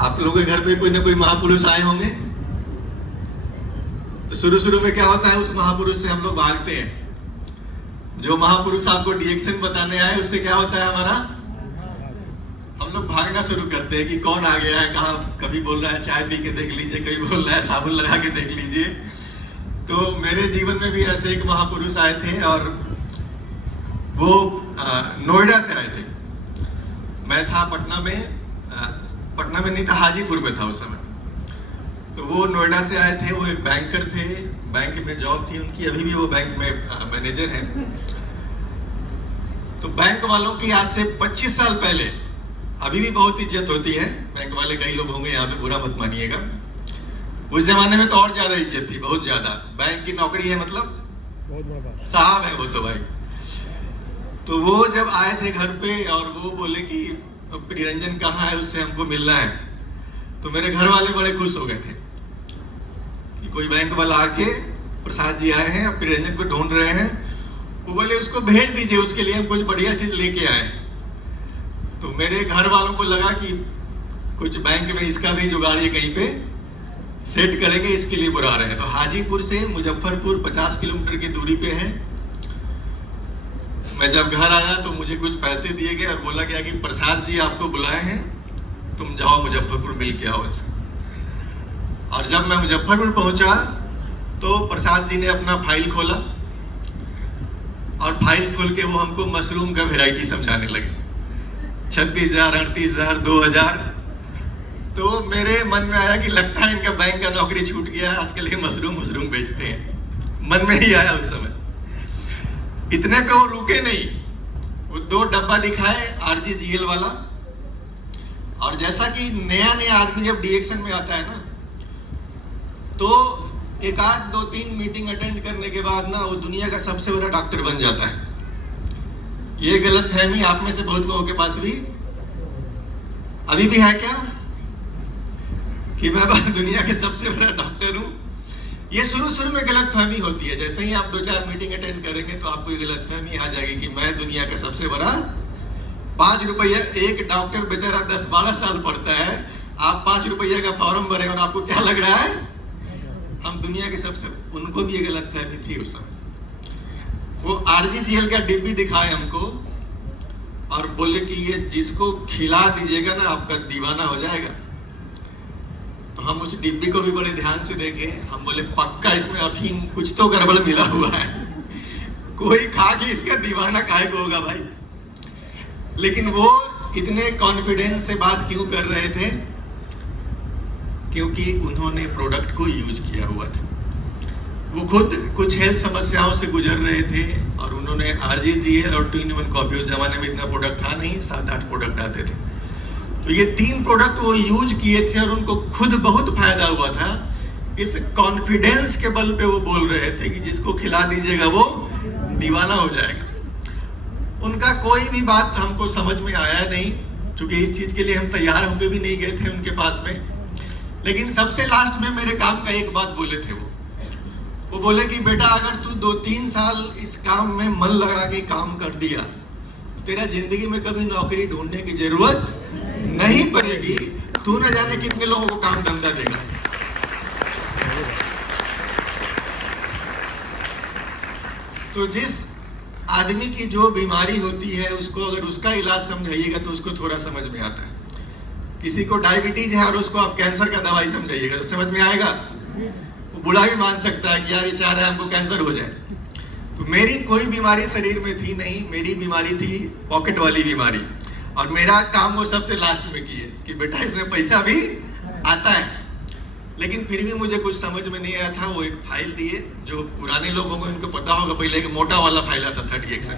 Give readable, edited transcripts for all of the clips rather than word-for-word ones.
आप लोगों के घर पे कोई ना कोई महापुरुष आए होंगे। तो शुरू में क्या होता है, उस महापुरुष से हम लोग भागते हैं। जो महापुरुष आपको डिएक्शन बताने आए उससे क्या होता है हमारा, हम लोग भागना शुरू करते हैं कि कौन आ गया है, कहाँ, कभी बोल रहा है चाय पी के देख लीजिए, कभी बोल रहा है साबुन लगा के देख लीजिए। तो मेरे जीवन में भी ऐसे एक महापुरुष आए थे और वो नोएडा से आए थे। मैं था पटना में नहीं था, हाजीपुर में था उस समय। तो वो नोएडा से आए थे, वो एक बैंकर थे, बैंक में जॉब थी उनकी, अभी भी वो बैंक में मैनेजर हैं। तो बैंक वालों की आज से 25 साल पहले, अभी भी बहुत इज्जत होती है, बैंक वाले कई लोग होंगे यहाँ पे, बुरा मत मानिएगा। उस जमाने में तो और ज्यादा इज्जत थी, बहुत ज्यादा। बैंक की नौकरी है मतलब साहब है वो तो भाई। तो वो जब आए थे घर पे और वो बोले कि प्रियरंजन कहाँ है, उससे हमको मिलना है। तो मेरे घर वाले बड़े खुश हो गए थे कि कोई बैंक वाला आके, प्रसाद जी आए हैं, प्रियरंजन को ढूंढ रहे हैं। वो बोले उसको भेज दीजिए, उसके लिए हम कुछ बढ़िया चीज लेके आए। तो मेरे घर वालों को लगा कि कुछ बैंक में इसका भी जुगाड़ ये कहीं पे सेट करेंगे, इसके लिए बुला रहे हैं। तो हाजीपुर से मुजफ्फरपुर 50 किलोमीटर की दूरी पे है। मैं जब घर आया तो मुझे कुछ पैसे दिए गए और बोला गया कि प्रसाद जी आपको बुलाए हैं, तुम जाओ मुजफ्फरपुर मिल के आओ इनसे। और जब मैं मुजफ्फरपुर पहुंचा तो प्रसाद जी ने अपना फाइल खोला और फाइल खोल के वो हमको मशरूम का वैरायटी समझाने लगे, 36,000, 38,000, 2,000। तो मेरे मन में आया कि लगता है इनका बैंक का नौकरी छूट गया, आजकल ये मशरूम बेचते हैं, मन में ही आया उस समय। इतने पे वो रुके नहीं, वो 2 डब्बा दिखाए RGGL वाला। और जैसा कि नया आदमी जब डिएक्शन में आता है ना, तो एक आध 2-3 मीटिंग अटेंड करने के बाद ना वो दुनिया का सबसे बड़ा डॉक्टर बन जाता है। ये गलतफहमी आप में से बहुत लोगों के पास भी अभी भी है क्या, कि मैं दुनिया के सबसे बड़ा डॉक्टर हूं। ये शुरू में गलतफहमी होती है। जैसे ही आप 2-4 मीटिंग अटेंड करेंगे तो आपको ये गलतफहमी आ जाएगी कि मैं दुनिया का सबसे बड़ा। 5 रुपया एक डॉक्टर बेचारा 10-12 साल पढ़ता है, आप 5 रुपया का फॉर्म भरे और आपको क्या लग रहा है हम दुनिया के सबसे। उनको भी ये गलतफहमी थी उस समय। वो RGGL का डिब्बी दिखाए हमको और बोले कि ये जिसको खिला दीजिएगा ना आपका दीवाना हो जाएगा। तो हम उस डिब्बी को भी बड़े ध्यान से देखे, हम बोले पक्का इसमें अफीम कुछ तो गड़बड़ मिला हुआ है, कोई खा के इसका दीवाना काहे को होगा भाई। लेकिन वो इतने कॉन्फिडेंस से बात क्यों कर रहे थे, क्योंकि उन्होंने प्रोडक्ट को यूज किया हुआ था। वो खुद कुछ हेल्थ समस्याओं से गुजर रहे थे और उन्होंने RGGL और 2-in-1 कॉफी, उस जमाने में इतना प्रोडक्ट था नहीं, 7-8 प्रोडक्ट आते थे। तो ये 3 प्रोडक्ट वो यूज किए थे और उनको खुद बहुत फायदा हुआ था। इस कॉन्फिडेंस के बल पे वो बोल रहे थे कि जिसको खिला दीजिएगा वो दीवाना हो जाएगा। उनका कोई भी बात हमको समझ में आया नहीं, क्योंकि इस चीज के लिए हम तैयार होकर भी नहीं गए थे उनके पास में। लेकिन सबसे लास्ट में मेरे काम का एक बात बोले थे वो बोले कि बेटा अगर तू 2-3 साल इस काम में मन लगा के काम कर दिया, तेरा जिंदगी में कभी नौकरी ढूंढने की जरूरत नहीं पड़ेगी, तू न जाने कितने लोगों को काम धंधा देगा। तो जिस आदमी की जो बीमारी होती है उसको अगर उसका इलाज समझाइएगा तो उसको थोड़ा समझ में आता है। किसी को डायबिटीज है और उसको आप कैंसर का दवाई समझाइएगा तो समझ में आएगा। वो बुढ़ा भी मान सकता है कि यार ये चाह रहा है हमको कैंसर हो जाए। तो मेरी कोई बीमारी शरीर में थी नहीं, मेरी बीमारी थी पॉकेट वाली बीमारी। और मेरा काम वो सबसे लास्ट में किए कि बेटा इसमें पैसा भी आता है। लेकिन फिर भी मुझे कुछ समझ में नहीं आया था। वो एक फाइल दिए, जो पुराने लोगों को इनको पता होगा, पहले एक मोटा वाला फाइल आता था डिएक्शन।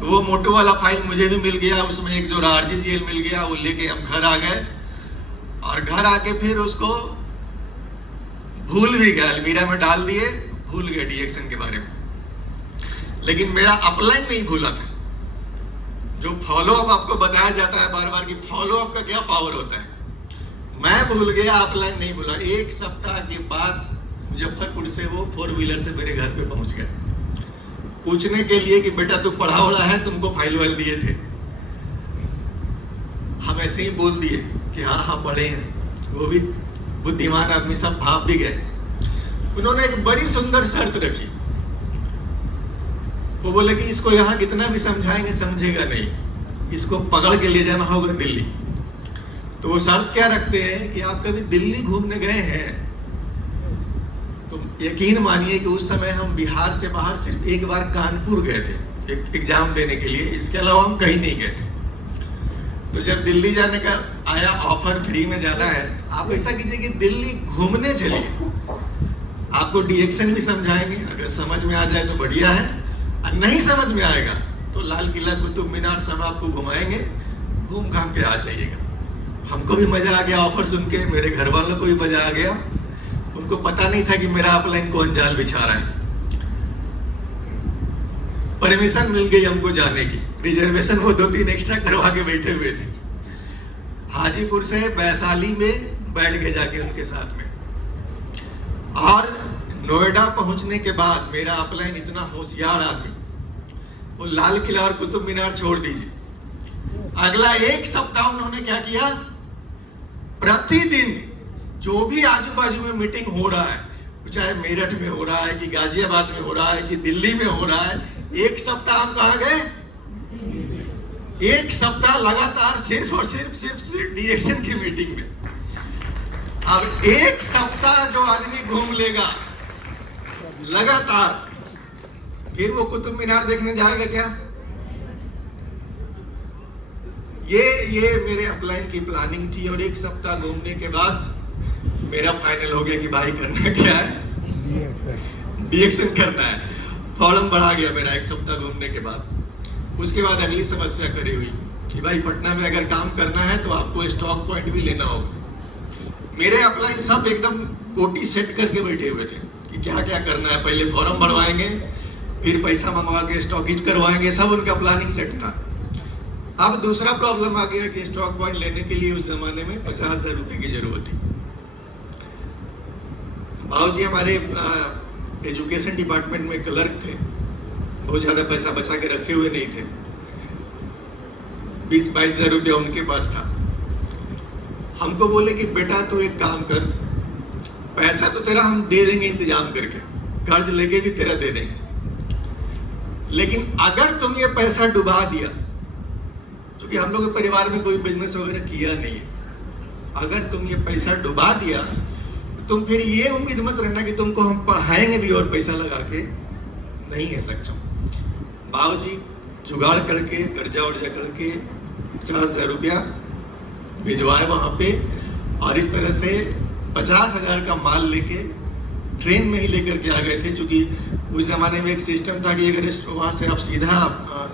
तो वो मोटो वाला फाइल मुझे भी मिल गया, उसमें एक जो RGGL मिल गया, वो लेके हम घर आ गए। और घर आके फिर उसको भूल भी गए, अलमीरा में डाल दिए, भूल गए डिएक्शन के बारे में। लेकिन मेरा अपलाइन नहीं भूला था। जो फॉलो अप आपको बताया जाता है बार बार कि फॉलो अप का क्या पावर होता है, मैं भूल गया, अपलाइन नहीं भूला। 1 सप्ताह के बाद मुजफ्फरपुर से वो 4 व्हीलर से मेरे घर पे पहुंच गए, पूछने के लिए कि बेटा तू पढ़ा वढ़ा है, तुमको फाइल वाइल दिए थे। हम ऐसे ही बोल दिए कि हाँ हाँ पढ़े हैं, वो भी बुद्धिमान आदमी सब भाप भी गए। उन्होंने एक बड़ी सुंदर शर्त रखी। वो बोले कि इसको यहाँ कितना भी समझाएंगे समझेगा नहीं, इसको पकड़ के ले जाना होगा दिल्ली। तो वो शर्त क्या रखते हैं कि आप कभी दिल्ली घूमने गए हैं तो यकीन मानिए कि उस समय हम बिहार से बाहर सिर्फ एक बार कानपुर गए थे एक एग्जाम देने के लिए, इसके अलावा हम कहीं नहीं गए थे। तो जब दिल्ली जाने का आया ऑफर, फ्री में जाना है, आप ऐसा कीजिए कि दिल्ली घूमने चलिए, आपको डिएक्शन भी समझाएंगे, अगर समझ में आ जाए तो बढ़िया है, और नहीं समझ में आएगा तो लाल किला, कुतुब मीनार सब आपको घुमाएंगे, घूम घाम के आ जाइएगा। हमको भी मजा आ गया ऑफर सुन के, मेरे घर वालों को भी मजा आ गया। उनको पता नहीं था कि मेरा अपलाइन कौन जाल बिछा रहा है। परमिशन मिल गई हमको जाने की, रिजर्वेशन वो 2-3 एक्स्ट्रा करवा के बैठे हुए थे। हाजीपुर से वैशाली में बैठ गए जाके उनके साथ में। और नोएडा पहुंचने के बाद मेरा अपलाइन इतना होशियार आदमी, वो लाल किला और कुतुब मीनार छोड़ दीजिए, अगला 1 सप्ताह उन्होंने क्या किया, प्रतिदिन जो भी आजू बाजू में मीटिंग हो रहा है, चाहे मेरठ में हो रहा है कि गाजियाबाद में हो रहा है कि दिल्ली में हो रहा है, 1 सप्ताह हम कहाँ गए, 1 सप्ताह लगातार सिर्फ और सिर्फ डिएक्शन की मीटिंग में। अब 1 सप्ताह जो आदमी घूम लेगा लगातार, फिर वो कुतुब मीनार देखने जाएगा क्या? ये मेरे अपलाइन की प्लानिंग थी। और 1 सप्ताह घूमने के बाद मेरा फाइनल हो गया कि भाई करना क्या है, डिएक्शन करना है। फॉर्म बढ़ा गया मेरा 1 सप्ताह घूमने के बाद। उसके बाद अगली समस्या खड़ी हुई कि भाई पटना में अगर काम करना है तो आपको स्टॉक पॉइंट भी लेना होगा। मेरे अपलाइन सब एकदम कोटी सेट करके बैठे हुए थे कि क्या क्या करना है, पहले फॉर्म बढ़वाएंगे, फिर पैसा मंगवा के स्टॉकिज करवाएंगे, सब उनका प्लानिंग सेट था। अब दूसरा प्रॉब्लम आ गया कि स्टॉक पॉइंट लेने के लिए उस जमाने में 50,000 रुपए की जरूरत थी। बाबूजी हमारे एजुकेशन डिपार्टमेंट में क्लर्क थे, बहुत ज्यादा पैसा बचा के रखे हुए नहीं थे, 20-22 हजार रुपया उनके पास था। हमको बोले कि बेटा तू एक काम कर, पैसा तो तेरा हम दे देंगे इंतजाम करके, कर्ज लेके भी तेरा दे देंगे, लेकिन अगर तुम ये पैसा डुबा दिया, क्योंकि हम लोग के परिवार में कोई बिजनेस वगैरह किया नहीं है, अगर तुम ये पैसा डुबा दिया तुम फिर ये उम्मीद मत रखना कि तुमको हम पढ़ाएंगे भी और पैसा लगा के, नहीं है सक्षम। बाबूजी जुगाड़ करके कर्जा वर्जा करके 50,000 रुपया भिजवाए वहाँ पे, और इस तरह से 50,000 का माल लेके ट्रेन में ही लेकर के आ गए थे। क्योंकि उस जमाने में एक सिस्टम था कि अगर वहाँ से आप सीधा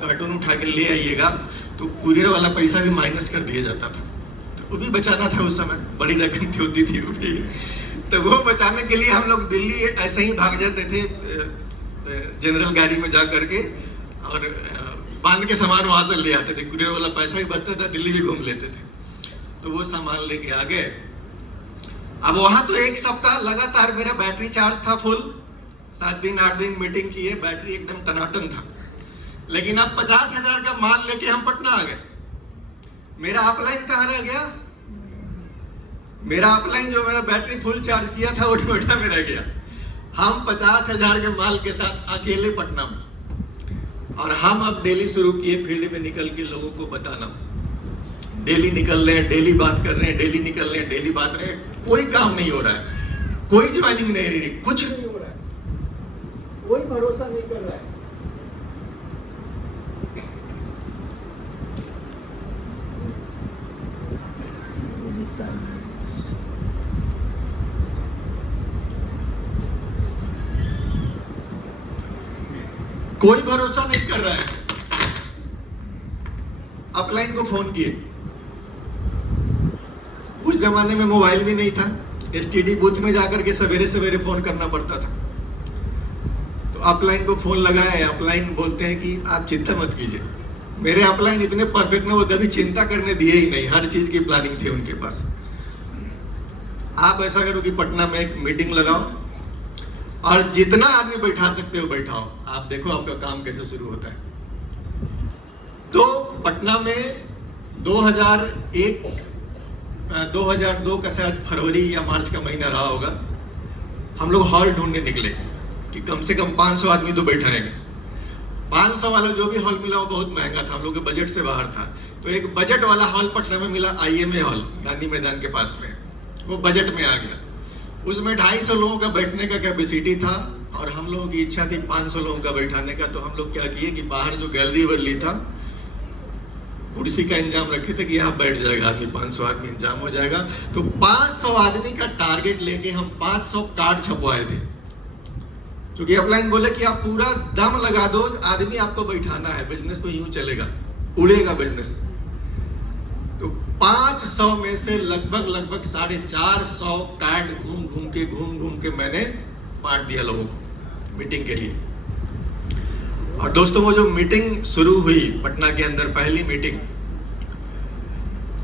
कार्टून उठा के ले आइएगा तो कुरियर वाला पैसा भी माइनस कर दिया जाता था, तो वो भी बचाना था। उस समय बड़ी रकम थी होती थी वो भी, तो वो बचाने के लिए हम लोग दिल्ली ऐसे ही भाग जाते थे जनरल गाड़ी में जा करके, और बांध के सामान वहां से ले आते थे, कुरियर वाला पैसा भी बचता था, दिल्ली भी घूम लेते थे। तो वो सामान लेके आ गए। अब वहां तो 1 सप्ताह लगातार मेरा बैटरी चार्ज था फुल, 7 दिन 8 दिन मीटिंग की है, बैटरी एकदम टनाटन था। लेकिन अब 50,000 का माल लेके हम पटना आ गए। मेरा अपलाइन कहाँ रह गया? मेरा अपलाइन जो मेरा बैटरी फुल चार्ज किया था वो नोएडा में रह गया। हम 50,000 के माल के साथ अकेले पटना में, और हम अब डेली शुरू किए फील्ड में निकल के लोगों को बताना। डेली निकल रहे हैं, डेली बात कर रहे हैं, डेली निकल रहे हैं, डेली बात रहे हैं, कोई काम नहीं हो रहा है, कोई ज्वाइनिंग नहीं रही, कुछ नहीं हो रहा है, कोई भरोसा नहीं कर रहा है। कोई भरोसा नहीं कर रहा है। अपलाइन को फोन किए, उस जमाने में मोबाइल भी नहीं था, एसटीडी बूथ में जाकर के सवेरे सवेरे फोन करना पड़ता था। तो अपलाइन को फोन लगाए, अपलाइन बोलते हैं कि आप चिंता मत कीजिए। मेरे अपलाइन इतने परफेक्ट ना, वो कभी चिंता करने दिए ही नहीं, हर चीज की प्लानिंग थी उनके पास। आप ऐसा करो कि पटना में एक मीटिंग लगाओ और जितना आदमी बैठा सकते हो बैठाओ, आप देखो आपका काम कैसे शुरू होता है। तो पटना में 2001 2002 का शायद फरवरी या मार्च का महीना रहा होगा। हम लोग हॉल ढूंढने निकले कि कम से कम 500 आदमी तो बैठाएंगे। 500 वाला जो भी हॉल मिला वो बहुत महंगा था, हम लोग के बजट से बाहर था। तो एक बजट वाला हॉल पटना में मिला, IMA हॉल, गांधी मैदान के पास में। वो बजट में आ गया। उसमें 250 लोगों का बैठने का कैपेसिटी था और हम लोगों की इच्छा थी 500 लोगों का बैठाने का। तो हम लोग क्या किए कि बाहर जो गैलरी वैलरी था, कुर्सी का इंतजाम रखे थे कि यहाँ बैठ जाएगा आदमी, 500 आदमी इंतजाम हो जाएगा। तो 500 आदमी का टारगेट लेके हम 500 कार्ड छपवाए थे, क्योंकि अपलाइन बोले कि आप पूरा दम लगा दो, आदमी आपको बैठाना है, बिजनेस तो यूं चलेगा, उड़ेगा बिजनेस। तो 500 में से लगभग 450 कार्ड घूम घूम के मैंने बांट दिया लोगों को मीटिंग के लिए। और दोस्तों वो जो मीटिंग शुरू हुई पटना के अंदर, पहली मीटिंग,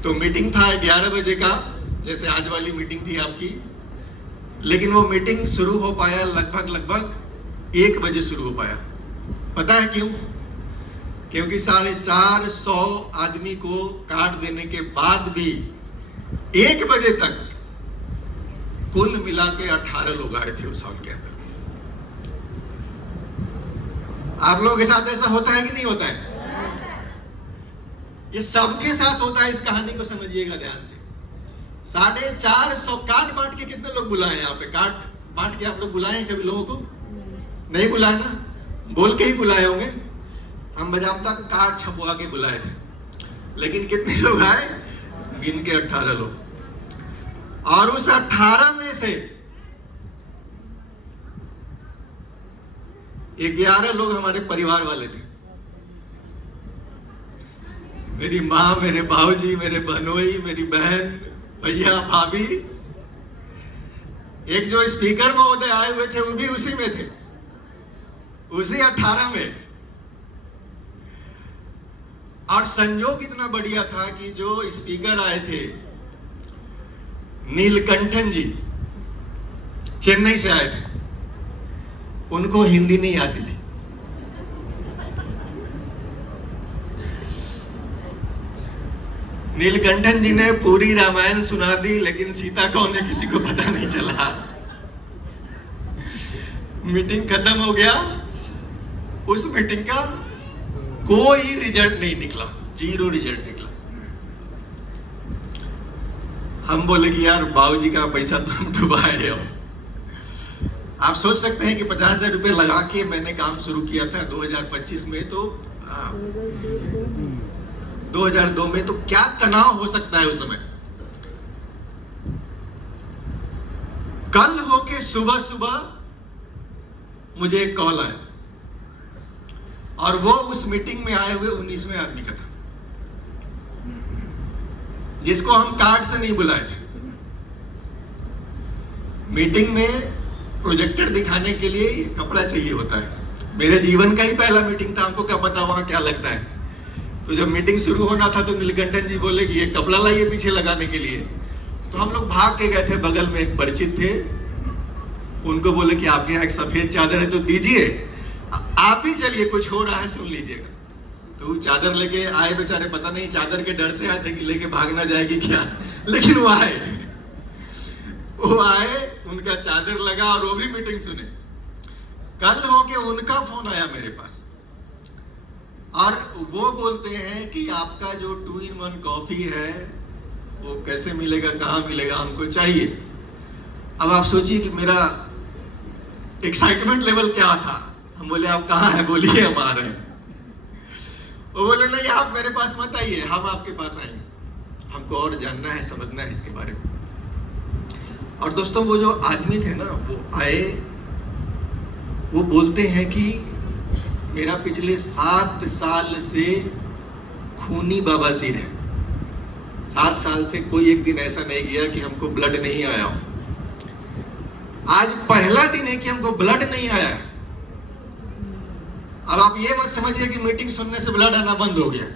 तो मीटिंग था 11 बजे का, जैसे आज वाली मीटिंग थी आपकी, लेकिन वो मीटिंग शुरू हो पाया लगभग 1 बजे शुरू हो पाया। पता है क्यों? क्योंकि 450 आदमी को कार्ड देने के बाद भी 1 बजे तक कुल मिला के 18 लोग आए थे उस हॉल के अंदर। आप लोगों के साथ ऐसा होता है कि नहीं होता है? ये सबके साथ होता है। इस कहानी को समझिएगा ध्यान से। 450 कार्ड बांट के कितने लोग बुलाए? यहाँ पे कार्ड बांट के आप लोग बुलाए हैं कभी लोगों को? नहीं बुलाए ना, बोल के ही बुलाए होंगे। हम बजाबता कार्ड छपवा के बुलाए थे, लेकिन कितने लोग आए? गिन के 18 लोग। और उस 18 में से 11 लोग हमारे परिवार वाले थे। मेरी माँ, मेरे बाबूजी, मेरे बहनोई, मेरी बहन, भैया, भाभी। एक जो स्पीकर महोदय आए हुए थे वो भी उसी में थे, उसी 18 में। और संयोग इतना बढ़िया था कि जो स्पीकर आए थे नीलकंठन जी, चेन्नई से आए थे, उनको हिंदी नहीं आती थी। नीलकंठन जी ने पूरी रामायण सुना दी, लेकिन सीता कौन है किसी को पता नहीं चला। मीटिंग खत्म हो गया, उस मीटिंग का कोई रिजल्ट नहीं निकला, 0 रिजल्ट निकला। हम बोले कि यार बाबूजी का पैसा तो हम डुबाए हो। आप सोच सकते हैं कि 50,000 रुपये लगा के मैंने काम शुरू किया था 2025 में, तो 2002 में, तो क्या तनाव हो सकता है उस समय। कल होके सुबह मुझे एक कॉल आया, और वो उस मीटिंग में आए हुए 19वें आदमी का था, जिसको हम कार्ड से नहीं बुलाए थे। मीटिंग में प्रोजेक्टर दिखाने के लिए कपड़ा चाहिए होता है। मेरे जीवन का ही पहला मीटिंग था, हमको क्या पता वहां क्या लगता है। तो जब मीटिंग शुरू होना था तो नीलकंठन जी बोले कि ये कपड़ा लाइए पीछे लगाने के लिए। तो हम लोग भाग के गए थे, बगल में एक परिचित थे, उनको बोले कि आपके यहाँ एक सफेद चादर है तो दीजिए, आप ही चलिए, कुछ हो रहा है सुन लीजिएगा। तो चादर लेके आए बेचारे, पता नहीं चादर के डर से आए थे कि लेके भाग ना जाएगी क्या, लेकिन वो आए, उनका चादर लगा और वो भी मीटिंग सुने। कल होके उनका फोन आया मेरे पास, और वो बोलते हैं कि आपका जो 2-in-1 कॉफी है वो कैसे मिलेगा, कहाँ मिलेगा, हमको चाहिए। अब आप सोचिए कि मेरा एक्साइटमेंट लेवल क्या था। हम बोले आप कहाँ हैं, बोलिए हम आ रहे हैं। वो बोले नहीं आप मेरे पास मत आइए, हम आपके पास आएंगे, हमको और जानना है, समझना है इसके बारे में। और दोस्तों वो जो आदमी थे ना, वो आए, वो बोलते हैं कि मेरा पिछले 7 साल से खूनी बवासीर है। 7 साल से कोई एक दिन ऐसा नहीं गया कि हमको ब्लड नहीं आया। आज पहला दिन है कि हमको ब्लड नहीं आया है। अब आप ये मत समझिए कि मीटिंग सुनने से ब्लड आना बंद हो गया।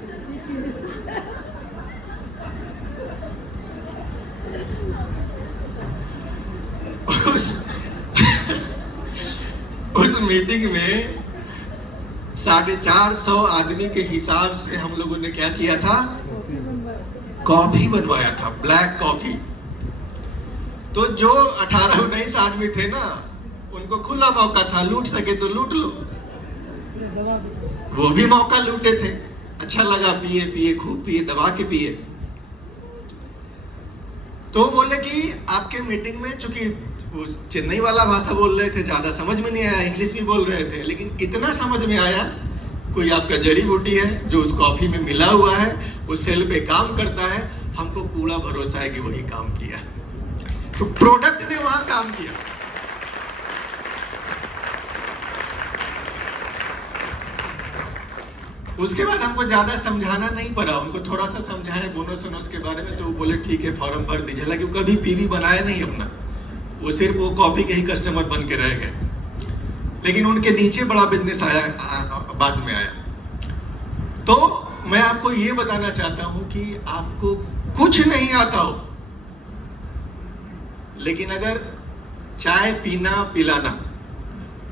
उस मीटिंग में 450 आदमी के हिसाब से हम लोगों ने क्या किया था, कॉफी बनवाया था, ब्लैक कॉफी। तो जो 18-19 आदमी थे ना, उनको खुला मौका था, लूट सके तो लूट लो। वो भी मौका लूटे थे, अच्छा लगा, पिए पिए, खूब पिए, दबा के पिए। तो बोले कि आपके मीटिंग में, चूंकि वो चेन्नई वाला भाषा बोल रहे थे, ज्यादा समझ में नहीं आया, इंग्लिश भी बोल रहे थे, लेकिन इतना समझ में आया, कोई आपका जड़ी बूटी है जो उस कॉफी में मिला हुआ है, उस सेल पे काम करता है, हमको पूरा भरोसा है कि वही काम किया। तो प्रोडक्ट ने वहां काम किया। उसके बाद हमको ज्यादा समझाना नहीं पड़ा, उनको थोड़ा सा समझाया बोनस वोनस के बारे में, तो वो बोले ठीक है फॉर्म भर दीजिए। हालांकि वो कभी पीवी बनाया नहीं अपना, वो सिर्फ वो कॉफी के ही कस्टमर बन के रह गए। लेकिन उनके नीचे बड़ा बिजनेस आया, बाद में आया। तो मैं आपको ये बताना चाहता हूं कि आपको कुछ नहीं आता हो, लेकिन अगर चाय पीना पिलाना,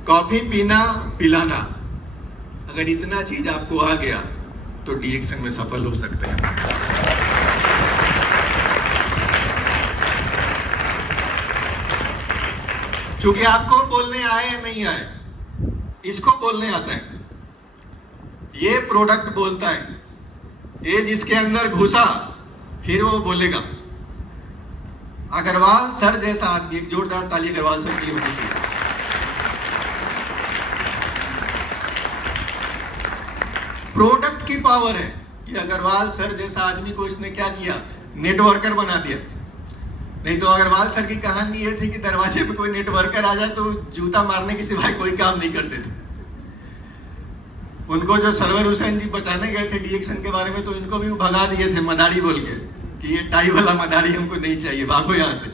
कॉफी पीना पिलाना, अगर इतना चीज आपको आ गया तो डीएक्सन में सफल हो सकते हैं। क्योंकि आपको बोलने आए या नहीं आए, इसको बोलने आता है, ये प्रोडक्ट बोलता है, ये जिसके अंदर घुसा फिर वो बोलेगा। अग्रवाल सर जैसा आदमी, एक जोरदार ताली अग्रवाल सर के लिए होनी चाहिए। प्रोडक्ट की पावर है कि अग्रवाल सर जैसा आदमी को इसने क्या किया, नेटवर्कर बना दिया। नहीं तो अग्रवाल सर की कहानी ये थी कि दरवाजे पे कोई नेटवर्कर आ जाए तो जूता मारने के सिवाय कोई काम नहीं करते थे। उनको जो सरवर हुसैन जी बचाने गए थे डीएक्सन के बारे में, तो इनको भी भगा दिए थे मदारी बोल के कि ये टाई वाला मदारी हमको नहीं चाहिए, भागो यहाँ से।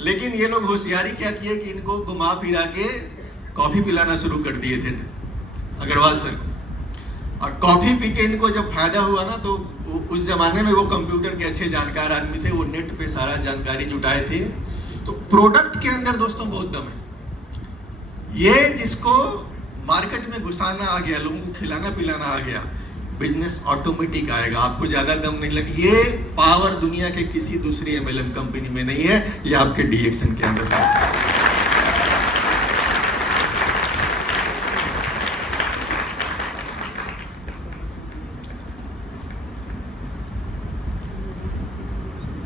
लेकिन ये लोग होशियारी क्या किए कि इनको घुमा फिरा के कॉफी पिलाना शुरू कर दिए थे अग्रवाल सर को। और कॉफी पी के इनको जब फायदा हुआ ना, तो उस जमाने में वो कंप्यूटर के अच्छे जानकार आदमी थे, वो नेट पे सारा जानकारी जुटाए थे। तो प्रोडक्ट के अंदर दोस्तों बहुत दम है। ये जिसको मार्केट में घुसाना आ गया, लोगों को खिलाना पिलाना आ गया, बिजनेस ऑटोमेटिक आएगा। आपको ज्यादा दम नहीं लगे। ये पावर दुनिया के किसी दूसरी एमएलएम कंपनी में नहीं है, ये आपके डीएक्सन के अंदर है।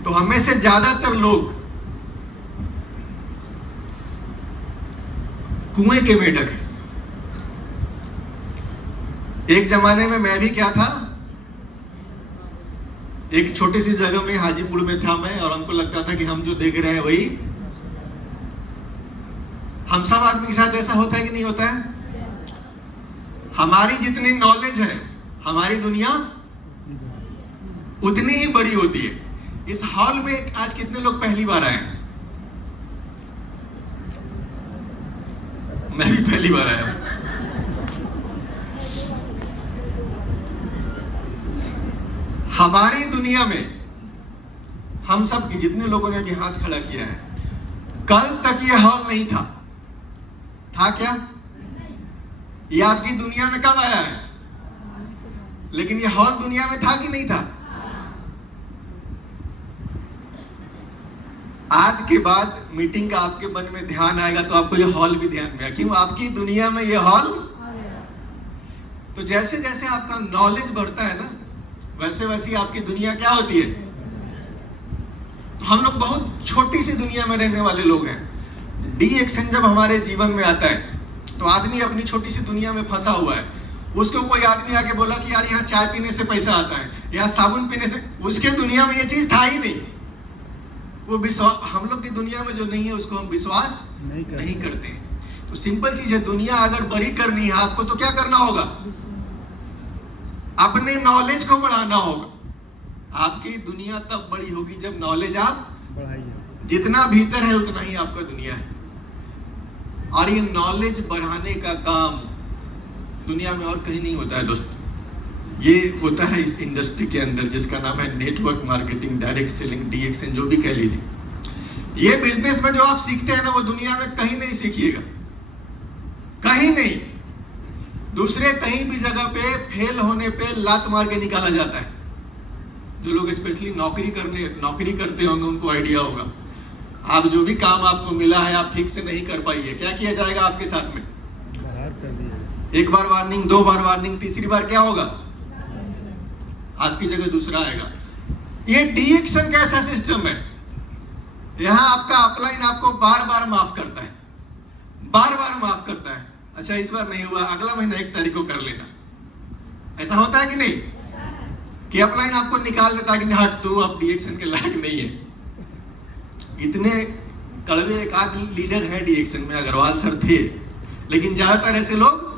तो हमें से ज्यादातर लोग कुएं के मेढक हैं। एक जमाने में मैं भी क्या था, एक छोटी सी जगह में हाजीपुर में था मैं, और हमको लगता था कि हम जो देख रहे हैं वही। हम सब आदमी के साथ ऐसा होता है कि नहीं होता है? हमारी जितनी नॉलेज है, हमारी दुनिया उतनी ही बड़ी होती है। इस हॉल में आज कितने लोग पहली बार आए? मैं भी पहली बार आया हूं। हमारी दुनिया में हम सब जितने लोगों ने अभी हाथ खड़ा किया है, कल तक ये हॉल नहीं था। था क्या? ये आपकी दुनिया में कब आया है? लेकिन ये हॉल दुनिया में था कि नहीं था? आज के बाद मीटिंग का आपके मन में ध्यान आएगा तो आपको ये हॉल भी ध्यान में आएगा। क्यों? आपकी दुनिया में ये हॉल। तो जैसे जैसे आपका नॉलेज बढ़ता है ना, वैसे वैसे आपकी दुनिया क्या होती है। तो हम लोग बहुत छोटी सी दुनिया में रहने वाले लोग हैं। डीएक्सन जब हमारे जीवन में आता है तो आदमी अपनी छोटी सी दुनिया में फंसा हुआ है। उसको कोई आदमी आके बोला कि यार यहाँ चाय पीने से पैसा आता है, यहाँ साबुन पीने से, उसके दुनिया में ये चीज था ही नहीं। वो विश्वास, हम लोग की दुनिया में जो नहीं है उसको हम विश्वास नहीं करते हैं। तो सिंपल चीज है, दुनिया अगर बड़ी करनी है आपको तो क्या करना होगा? अपने नॉलेज को बढ़ाना होगा। आपकी दुनिया तब बड़ी होगी जब नॉलेज आप बढ़ाइए। जितना भीतर है उतना ही आपका दुनिया है। और ये नॉलेज बढ़ाने का काम दुनिया में और कहीं नहीं होता है दोस्त। ये होता है इस इंडस्ट्री के अंदर जिसका नाम है नेटवर्क मार्केटिंग, डायरेक्ट सेलिंग, डीएक्सन, जो भी कह लीजिए। ये बिजनेस में जो आप सीखते हैं ना, वो दुनिया में कहीं नहीं सीखिएगा, कहीं नहीं। दूसरे कहीं भी जगह पे फेल होने पे लात मार के निकाला जाता है। जो लोग स्पेशली नौकरी करते होंगे उनको आइडिया होगा। आप जो भी काम आपको मिला है आप ठीक से नहीं कर पाइए, क्या किया जाएगा आपके साथ में? एक बार वार्निंग, 2 बार वार्निंग, तीसरी बार क्या होगा? आपकी जगह दूसरा आएगा। ये डी-एक्शन का ऐसा सिस्टम है, यहां आपका अपलाइन आपको बार बार माफ करता है, बार बार माफ करता है। अच्छा इस बार नहीं हुआ, अगला महीना 1 तारीख को कर लेना। ऐसा होता है कि नहीं? कि अपलाइन आपको निकाल देता है कि हट तू अब डी-एक्शन के लायक नहीं है। इतने कड़वे एक आध लीडर है डी-एक्शन में, अग्रवाल सर थे, लेकिन ज्यादातर ऐसे लोग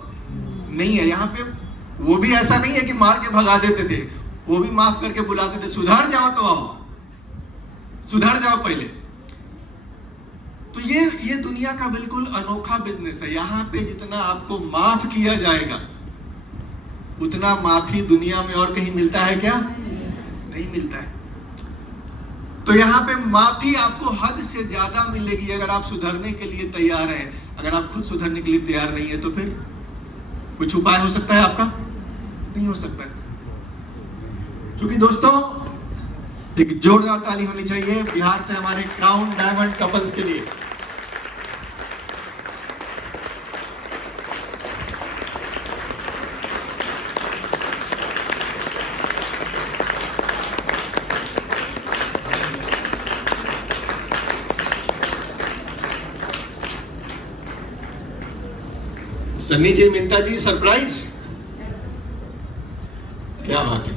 नहीं है। यहाँ पे वो भी ऐसा नहीं है कि मार के भगा देते थे, वो भी माफ करके बुलाते थे, सुधर जाओ तो आओ, सुधर जाओ पहले। तो ये दुनिया का बिल्कुल अनोखा बिजनेस है। यहाँ पे जितना आपको माफ किया जाएगा उतना माफी दुनिया में और कहीं मिलता है क्या? नहीं मिलता है। तो यहाँ पे माफी आपको हद से ज्यादा मिलेगी अगर आप सुधरने के लिए तैयार हैं। अगर आप खुद सुधरने के लिए तैयार नहीं है तो फिर कुछ उपाय हो सकता है आपका? नहीं हो सकता है। क्योंकि दोस्तों एक जोरदार ताली होनी चाहिए बिहार से हमारे क्राउन डायमंड कपल्स के लिए। सन्नी जी, मिंता जी, सरप्राइज, क्या बात है।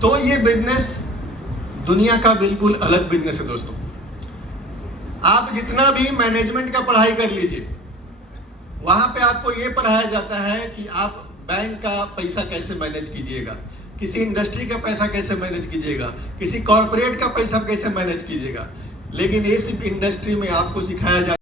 तो ये बिजनेस दुनिया का बिल्कुल अलग बिजनेस है दोस्तों। आप जितना भी मैनेजमेंट का पढ़ाई कर लीजिए, वहां पे आपको ये पढ़ाया जाता है कि आप बैंक का पैसा कैसे मैनेज कीजिएगा, किसी इंडस्ट्री का पैसा कैसे मैनेज कीजिएगा, किसी कॉर्पोरेट का पैसा कैसे मैनेज कीजिएगा। लेकिन इस इंडस्ट्री में आपको सिखाया जाता है